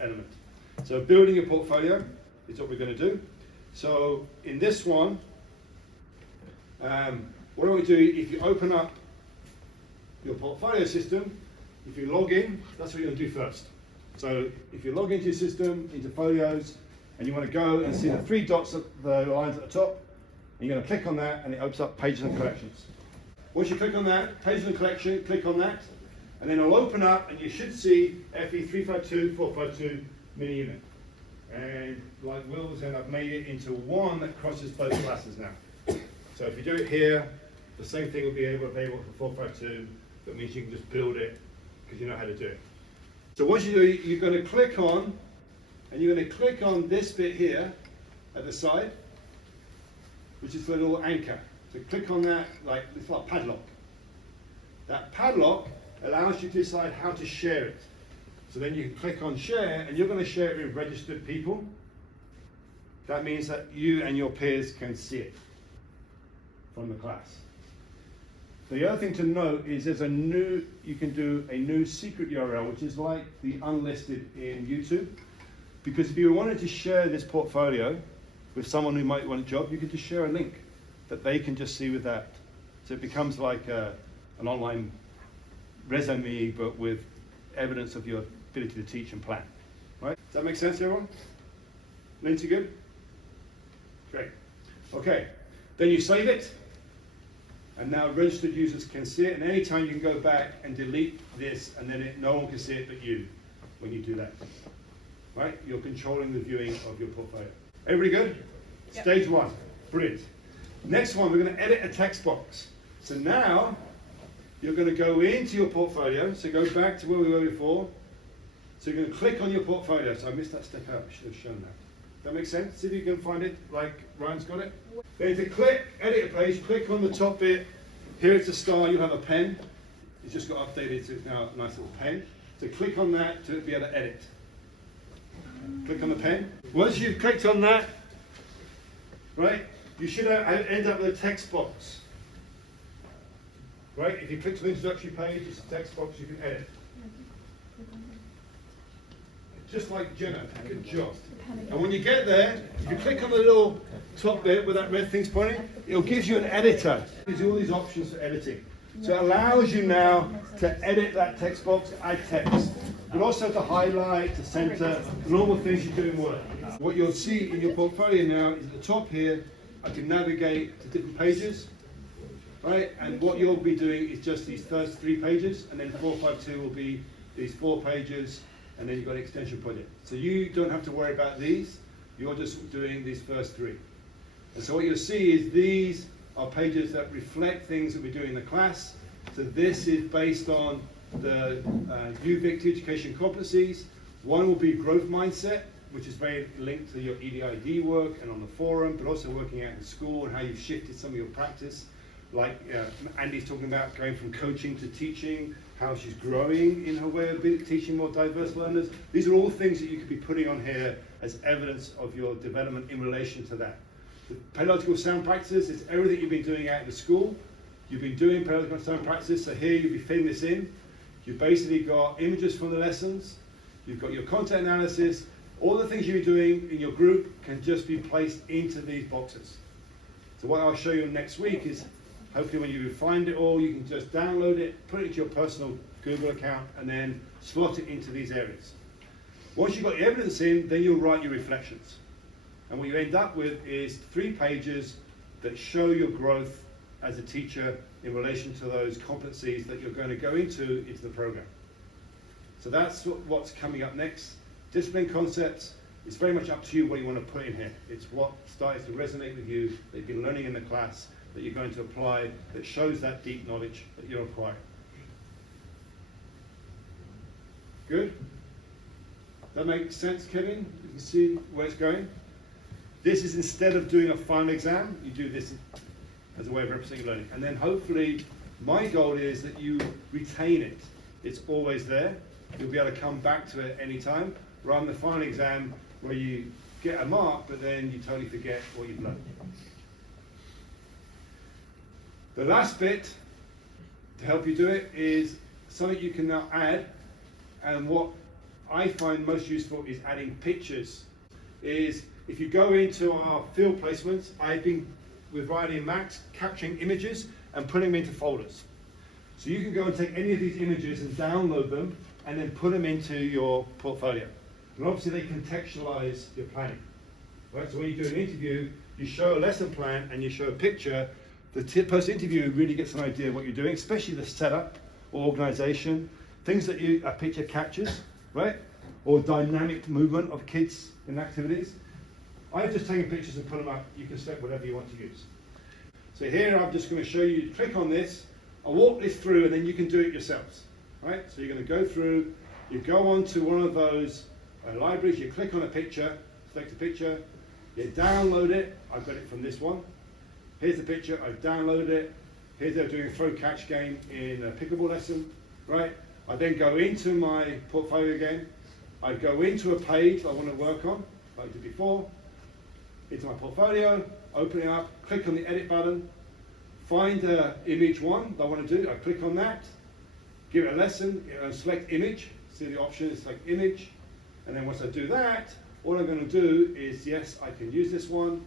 element. So building a portfolio is what we're going to do. So in this one, what do we do? If you open up your portfolio system, if you log in, that's what you're going to do first. So if you log into your system, into Folioz, and you want to go and see the three dots at the lines at the top, and you're going to click on that, and it opens up pages and collections. Once you click on that, pages and collection, click on that, and then it'll open up, and you should see FE 352, 452 mini unit. And like Will said, I've made it into one that crosses both classes now. So if you do it here, the same thing will be available for 452. That means you can just build it because you know how to do it. So once you do it, you're going to click on, and you're going to click on this bit here at the side, which is the little anchor. So click on that, like it's like a padlock. That padlock allows you to decide how to share it. So then you can click on share, and you're going to share it with registered people. That means that you and your peers can see it from the class. The other thing to note is you can do a new secret URL, which is like the unlisted in YouTube. Because if you wanted to share this portfolio with someone who might want a job, you can just share a link that they can just see with that. So it becomes like an online resume, but with evidence of your ability to teach and plan. Right? Does that make sense, everyone? Lindsay, good? Great. Okay. Then you save it, and now registered users can see it, and anytime you can go back and delete this, and then no one can see it but you when you do that. Right? You're controlling the viewing of your portfolio. Everybody good? Yep. Stage one. Brilliant. Next one, we're going to edit a text box. So now you're going to go into your portfolio. So go back to where we were before. So you're going to click on your portfolio. So I missed that step out. I should have shown that. That makes sense? See if you can find it like Ryan's got it. Then to click, edit a page, click on the top bit. Here it's a star. You'll have a pen. It's just got updated, so it's now a nice little pen. So click on that to be able to edit. Click on the pen. Once you've clicked on that, right, you should end up with a text box. Right? If you click to the introductory page, it's a text box you can edit. Just like Jenna, good job. And when you get there, if you click on the little top bit where that red thing's pointing, it'll give you an editor. It gives you all these options for editing. So it allows you now to edit that text box, add text, but also to highlight, to center, the normal things you do in Word. What you'll see in your portfolio now is at the top here, I can navigate to different pages, right? And what you'll be doing is just these first 3 pages, and then 452 will be these 4 pages, and then you've got an extension project. So you don't have to worry about these, you're just doing these first 3. And so what you'll see is these are pages that reflect things that we do in the class. So this is based on the UVic education competencies. One will be growth mindset, which is very linked to your EDID work and on the forum, but also working out in school and how you've shifted some of your practice. Like Andy's talking about going from coaching to teaching, how she's growing in her way of teaching more diverse learners. These are all things that you could be putting on here as evidence of your development in relation to that. The pedagogical sound practices is everything you've been doing out in the school. You've been doing pedagogical sound practices, so here you'll be fitting this in. You've basically got images from the lessons, you've got your content analysis, all the things you'll be doing in your group can just be placed into these boxes. So what I'll show you next week is, hopefully when you find it all, you can just download it, put it into your personal Google account, and then slot it into these areas. Once you've got your evidence in, then you'll write your reflections. And what you end up with is 3 pages that show your growth as a teacher in relation to those competencies that you're going to go into the program. So that's what's coming up next. Discipline concepts, it's very much up to you what you want to put in here. It's what starts to resonate with you, that you've been learning in the class, that you're going to apply, that shows that deep knowledge that you're acquiring. Good? That makes sense, Kevin? You can see where it's going? This is instead of doing a final exam, you do this as a way of representing learning. And then hopefully, my goal is that you retain it. It's always there. You'll be able to come back to it anytime, rather than the final exam where you get a mark, but then you totally forget what you've learned. The last bit to help you do it is something you can now add, and what I find most useful is adding pictures. Is if you go into our field placements, I've been with Riley and Max capturing images and putting them into folders. So you can go and take any of these images and download them and then put them into your portfolio. And obviously they contextualize your planning. Right? So when you do an interview, you show a lesson plan and you show a picture. The post-interview really gets an idea of what you're doing, especially the setup or organization, things that a picture captures, right? Or dynamic movement of kids in activities. I've just taken pictures and put them up. You can select whatever you want to use. So here I'm just going to show you, click on this, I'll walk this through and then you can do it yourselves. Right? So you're going to go through, you go on to one of those libraries, you click on a picture, select a picture, you download it. I've got it from this one. Here's the picture, I've downloaded it. Here's they're doing a throw catch game in a pickleball lesson, right? I then go into my portfolio again. I go into a page I want to work on, like I did before, into my portfolio, open it up, click on the edit button, find image one that I want to do, I click on that, give it a lesson, select image, see the option is select image, and then once I do that, all I'm going to do is, yes, I can use this one,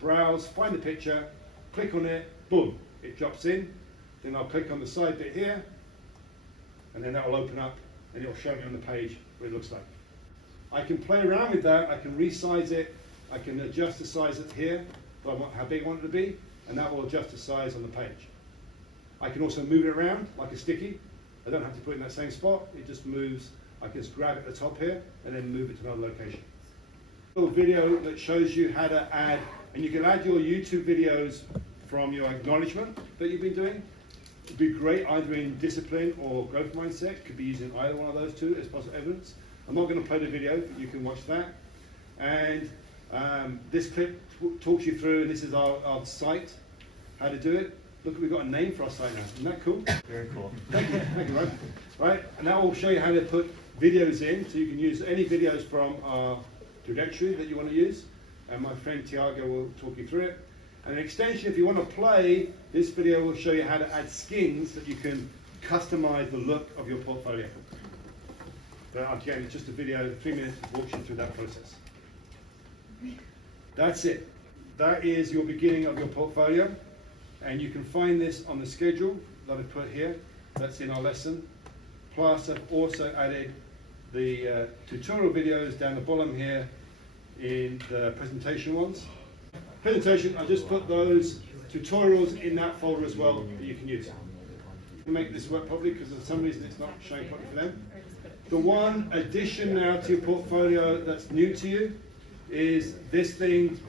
browse, find the picture, click on it, boom, it drops in. Then I'll click on the side bit here, and then that will open up and it will show me on the page what it looks like. I can play around with that, I can resize it, I can adjust the size of here, how big I want it to be, and that will adjust the size on the page. I can also move it around like a sticky. I don't have to put it in that same spot, it just moves. I can just grab it at the top here and then move it to another location. A little video that shows you how to add, and you can add your YouTube videos from your acknowledgement that you've been doing. It'd be great either in discipline or growth mindset, could be using either one of those two as possible evidence. I'm not going to play the video, but you can watch that. And this clip talks you through, and this is our site, how to do it. Look, we've got a name for our site now. Isn't that cool? Very cool. Thank you, Ryan. Right, and that will show you how to put videos in, so you can use any videos from our directory that you want to use. And my friend Tiago will talk you through it. And an extension, if you want to play, this video will show you how to add skins that you can customize the look of your portfolio. But again, it's just a video, 3 minutes, walks you through that process. That's it. That is your beginning of your portfolio. And you can find this on the schedule that I put here. That's in our lesson. Plus, I've also added the tutorial videos down the bottom here in the presentation ones. Presentation, I just put those tutorials in that folder as well that you can use. To make this work properly, because for some reason it's not showing properly for them. The one addition now to your portfolio that's new to you is this thing,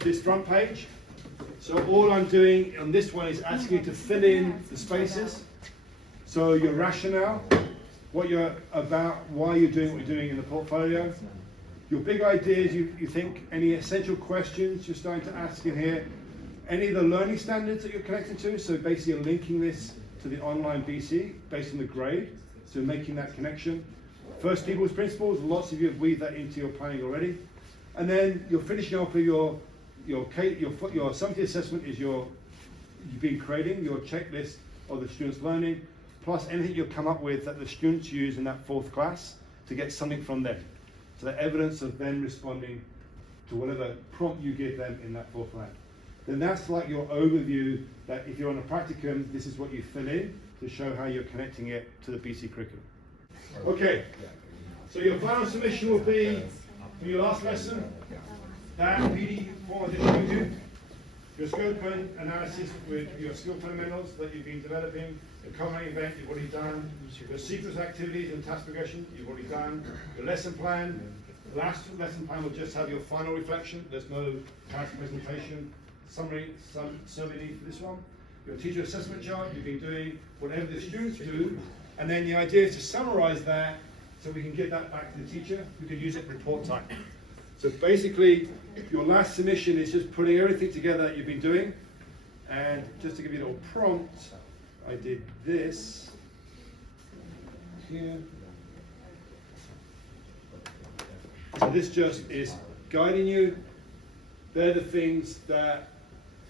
this front page. So all I'm doing on this one is asking you to fill in the spaces. So your rationale, what you're about, why you're doing what you're doing in the portfolio. Your big ideas, you think, any essential questions you're starting to ask in here. Any of the learning standards that you're connected to, so basically you're linking this to the online BC based on the grade, so making that connection. First people's principles, lots of you have weaved that into your planning already. And then you're finishing off with your summative assessment is you've been creating your checklist of the students' learning, plus anything you'll come up with that the students use in that fourth class to get something from them. So the evidence of them responding to whatever prompt you give them in that fourth round. Then that's like your overview that if you're on a practicum, this is what you fill in to show how you're connecting it to the BC curriculum. Okay, so your final submission will be for your last lesson, that PD form I just showed you, your scope and analysis with your skill fundamentals that you've been developing, the culminating event you've already done, your sequence activities and task progression you've already done, your lesson plan. The last lesson plan will just have your final reflection. There's no task presentation, summary, survey need for this one. Your teacher assessment chart, you've been doing whatever the students do, and then the idea is to summarize that so we can get that back to the teacher who can use it report time. So basically, your last submission is just putting everything together that you've been doing. And just to give you a little prompt, I did this here. So this just is guiding you. They're the things that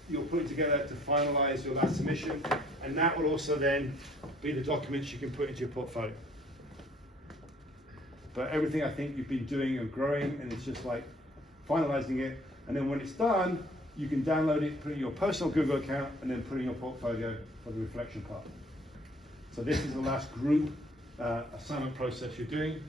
you're putting together to finalize your last submission. And that will also then be the documents you can put into your portfolio. But everything I think you've been doing and growing, and it's just like finalizing it. And then when it's done, you can download it, put it in your personal Google account, and then put it in your portfolio for the reflection part. So this is the last group assignment process you're doing.